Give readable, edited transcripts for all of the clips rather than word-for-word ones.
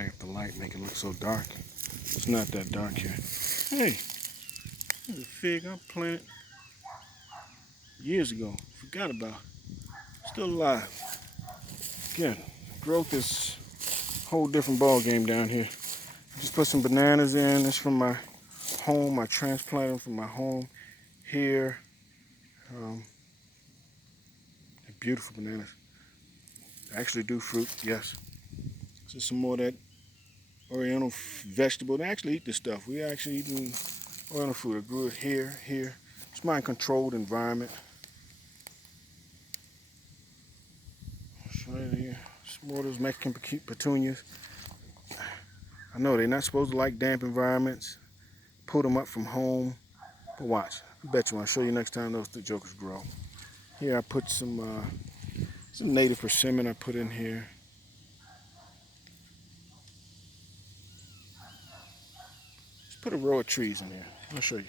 back the light, make it look so dark. It's not that dark here. Hey, there's a fig I planted years ago. Forgot about. Still alive. Again, growth is a whole different ball game down here. Just put some bananas in. It's from my home. I transplanted them from my home here. They're beautiful bananas. They actually do fruit, yes. Just some more of that oriental vegetable. They actually eat this stuff. We actually eating oriental fruit. I grew it here. It's my controlled environment. It's right here. Some more of those Mexican petunias. I know they're not supposed to like damp environments. Pull them up from home. But watch. I bet you I'll show you next time those jokers grow. Here I put some native persimmon I put in here. Just put a row of trees in here. I'll show you.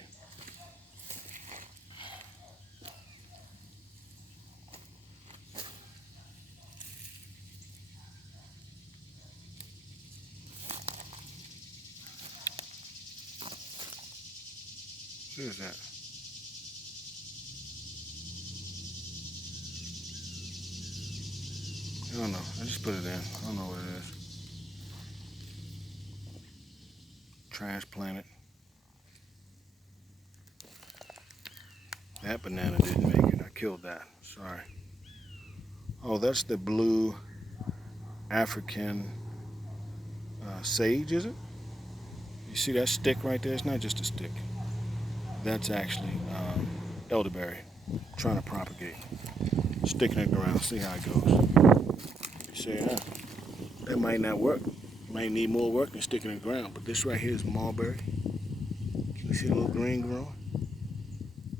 What is that? I don't know. I just put it in. I don't know what it is. Transplanted. That banana didn't make it. I killed that. Sorry. Oh, that's the blue African sage, is it? You see that stick right there? It's not just a stick. That's actually elderberry. Trying to propagate. Sticking it around. See how it goes. You say, that might not work. Might need more work than sticking it in the ground. But this right here is mulberry. Can you see the little green growing?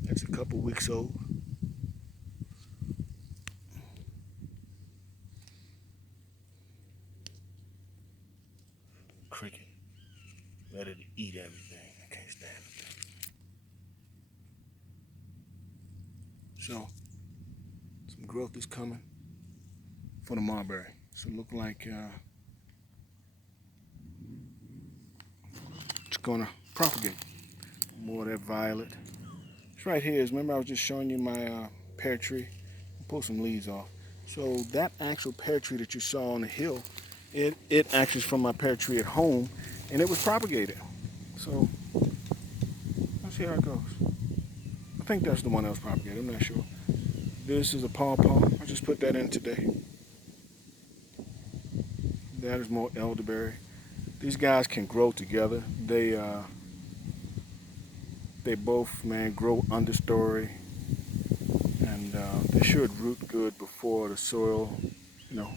That's a couple weeks old. Cricket. Let it eat everything. I can't stand it. So, some growth is coming for the mulberry. So it look like it's gonna propagate. More of that violet. It's right here. Remember I was just showing you my pear tree? Pull some leaves off. So that actual pear tree that you saw on the hill, it actually is from my pear tree at home, and it was propagated. So let's see how it goes. I think that's the one that was propagated. I'm not sure. This is a pawpaw. I just put that in today. That is more elderberry. These guys can grow together. They both, man, grow understory, and they should root good before the soil, the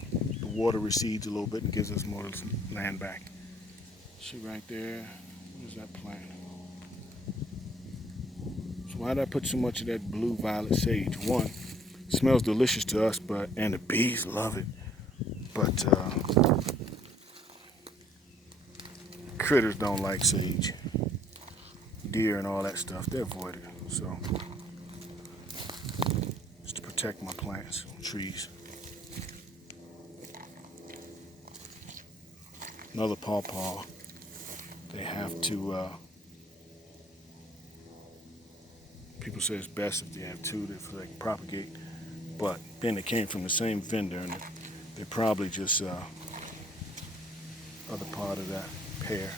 water recedes a little bit and gives us more land back. See right there, what is that plant? So why did I put so much of that blue violet sage? One, it smells delicious to us, and the bees love it, but critters don't like sage. Deer and all that stuff, they avoid it. So, just to protect my plants, trees. Another pawpaw. They have to. People say it's best if they have two, if they can propagate. But then they came from the same vendor, and they're probably just other part of that pear.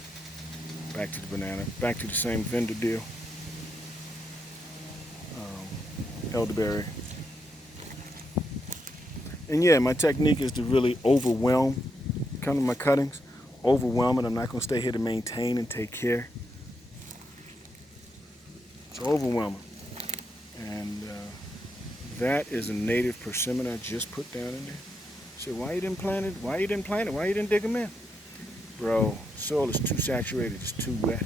Back to the banana, back to the same vendor deal. Elderberry. And yeah, my technique is to really overwhelm, come to my cuttings, overwhelm it. I'm not going to stay here to maintain and take care. So overwhelm it. And that is a native persimmon I just put down in there. Say, why you didn't plant it? Why you didn't plant it? Why you didn't dig them in? Bro, soil is too saturated. It's too wet.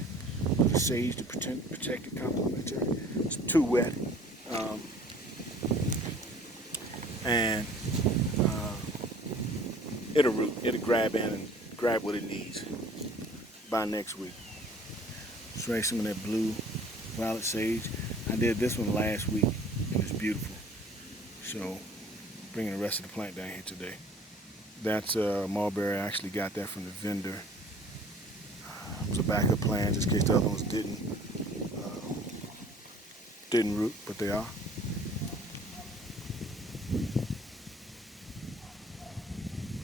The sage to protect the complementary. It's too wet. And it'll root. It'll grab in and grab what it needs by next week. Spray some of that blue violet sage. I did this one last week, and it's beautiful. So, bringing the rest of the plant down here today. That's mulberry. I actually got that from the vendor. It was a backup plan just in case the other ones didn't root, but they are.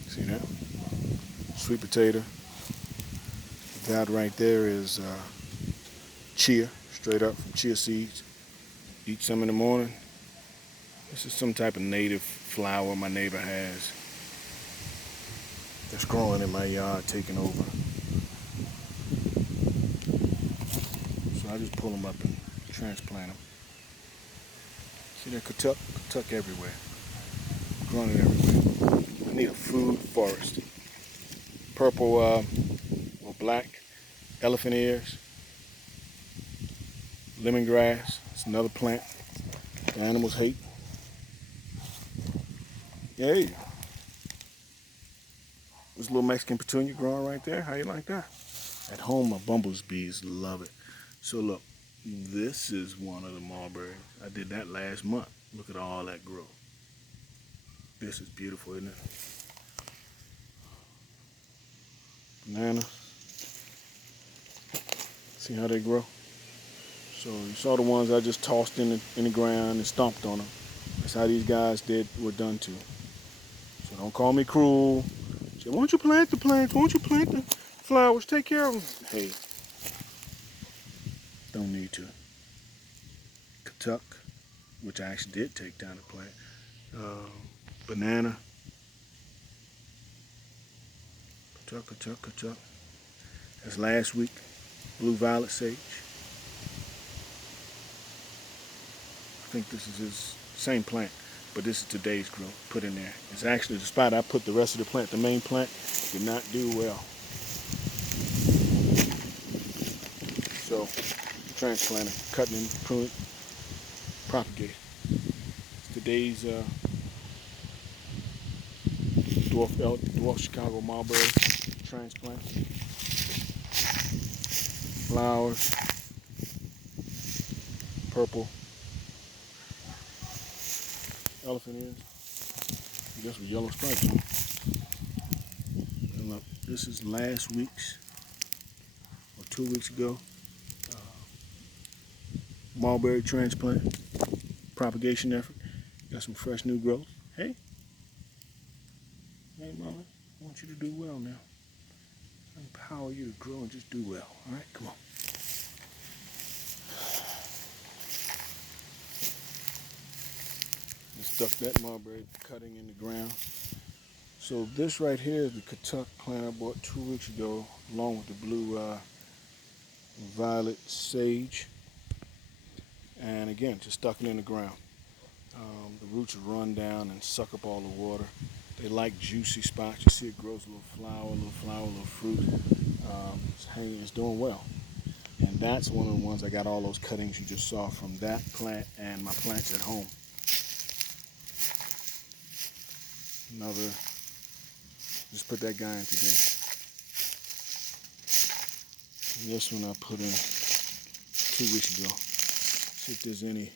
See that? Sweet potato. That right there is chia, straight up from chia seeds. Eat some in the morning. This is some type of native flower my neighbor has that's growing in my yard, taking over. So I just pull them up and transplant them. See that Katuk everywhere, growing it everywhere. I need a food forest. Purple or black elephant ears, lemongrass. It's another plant the animals hate. Hey, this little Mexican petunia growing right there. How you like that? At home, my bumblebees love it. So look, this is one of the mulberries. I did that last month. Look at all that growth. This is beautiful, isn't it? Banana. See how they grow? So you saw the ones I just tossed in the ground and stomped on them. That's how these guys were done to. So don't call me cruel. Say, won't you plant the plants? Won't you plant the flowers? Take care of them. Hey, don't need to. Katuk, which I actually did take down the plant. Banana. Katuk. That's last week. Blue violet sage. I think this is his same plant, but this is today's growth put in there. It's actually the spot I put the rest of the plant. The main plant did not do well. So, transplanting, cutting and pruning, propagate. It's today's dwarf Chicago mulberry transplant. Flowers, purple, elephant ears. I guess with yellow stripes on. And look, this is last week's or 2 weeks ago mulberry transplant propagation effort. Got some fresh new growth. Hey, mama, I want you to do well now. I empower you to grow and just do well. All right, come on. And stuck that mulberry cutting in the ground. So this right here is the Katuk plant I bought 2 weeks ago, along with the blue violet sage. And again, just stuck it in the ground. The roots run down and suck up all the water. They like juicy spots. You see it grows a little flower, fruit. It's doing well. And that's one of the ones I got all those cuttings you just saw from that plant and my plants at home. Another, just put that guy in today. And this one I put in 2 weeks ago. See if there's any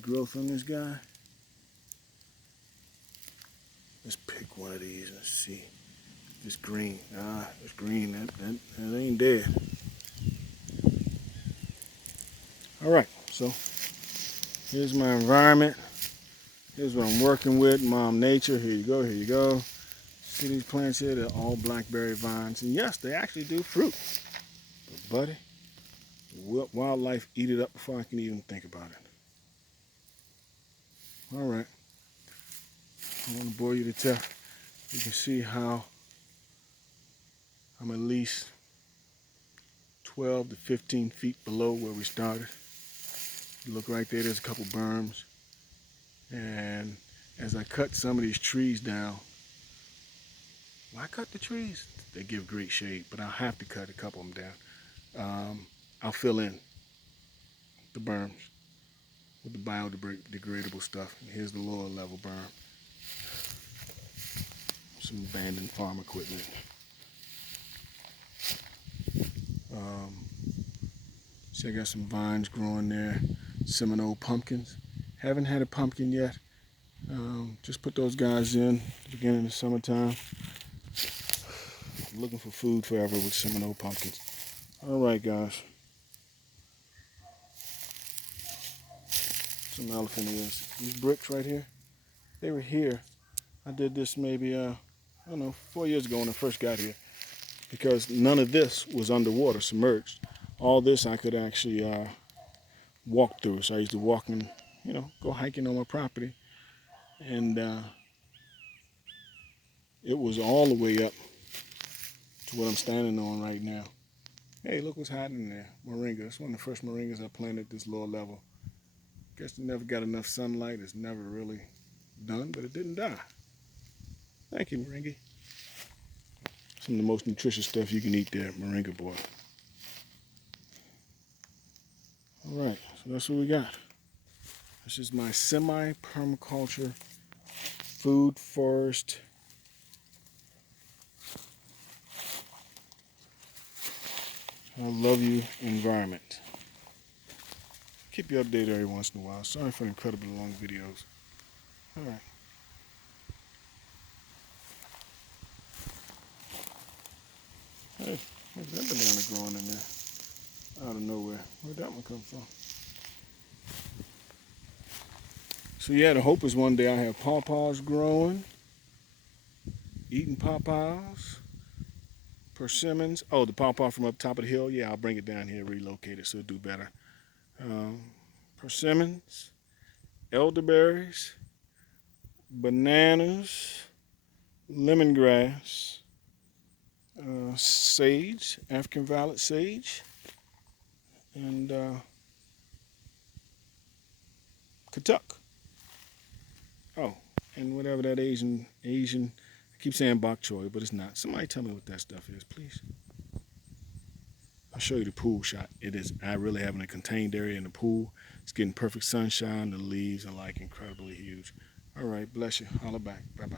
growth on this guy. Let's pick one of these and see. It's green. It's green. That ain't dead. All right, so here's my environment. Here's what I'm working with. Mom Nature. Here you go. See these plants here? They're all blackberry vines. And yes, they actually do fruit. But buddy, wildlife eat it up before I can even think about it. All right. I don't want to bore you to death. You can see how I'm at least 12 to 15 feet below where we started. You look right there, there's a couple berms. And as I cut some of these trees down, why cut the trees? They give great shade, but I'll have to cut a couple of them down. I'll fill in the berms with the biodegradable stuff. And here's the lower level berm. Some abandoned farm equipment. See, I got some vines growing there. Seminole pumpkins. Haven't had a pumpkin yet. Just put those guys in at the beginning of the summertime. Looking for food forever with Seminole pumpkins. All right, guys. Some elephant ears. These bricks right here, they were here. I did this maybe, I don't know, 4 years ago when I first got here, because none of this was underwater, submerged. All this I could actually walk through. So I used to walk and, go hiking on my property. And it was all the way up to what I'm standing on right now. Hey, look what's hiding there. Moringa. It's one of the first moringas I planted at this lower level. Guess it never got enough sunlight. It's never really done, but it didn't die. Thank you, moringa. Some of the most nutritious stuff you can eat there, moringa boy. All right, so that's what we got. This is my semi-permaculture, food forest, I love you environment. Keep you updated every once in a while. Sorry for the incredibly long videos. All right. Hey, there's that banana growing in there out of nowhere. Where'd that one come from? So yeah, the hope is one day I have pawpaws growing, eating pawpaws, persimmons. Oh, the pawpaw from up top of the hill. Yeah, I'll bring it down here, relocate it so it'll do better. Persimmons, elderberries, bananas, lemongrass, sage, African violet sage, and katuk. Oh, and whatever that Asian, I keep saying bok choy, but it's not. Somebody tell me what that stuff is, please. I'll show you the pool shot. It is, I really have a contained area in the pool. It's getting perfect sunshine. The leaves are like incredibly huge. All right, bless you. Holla back. Bye-bye.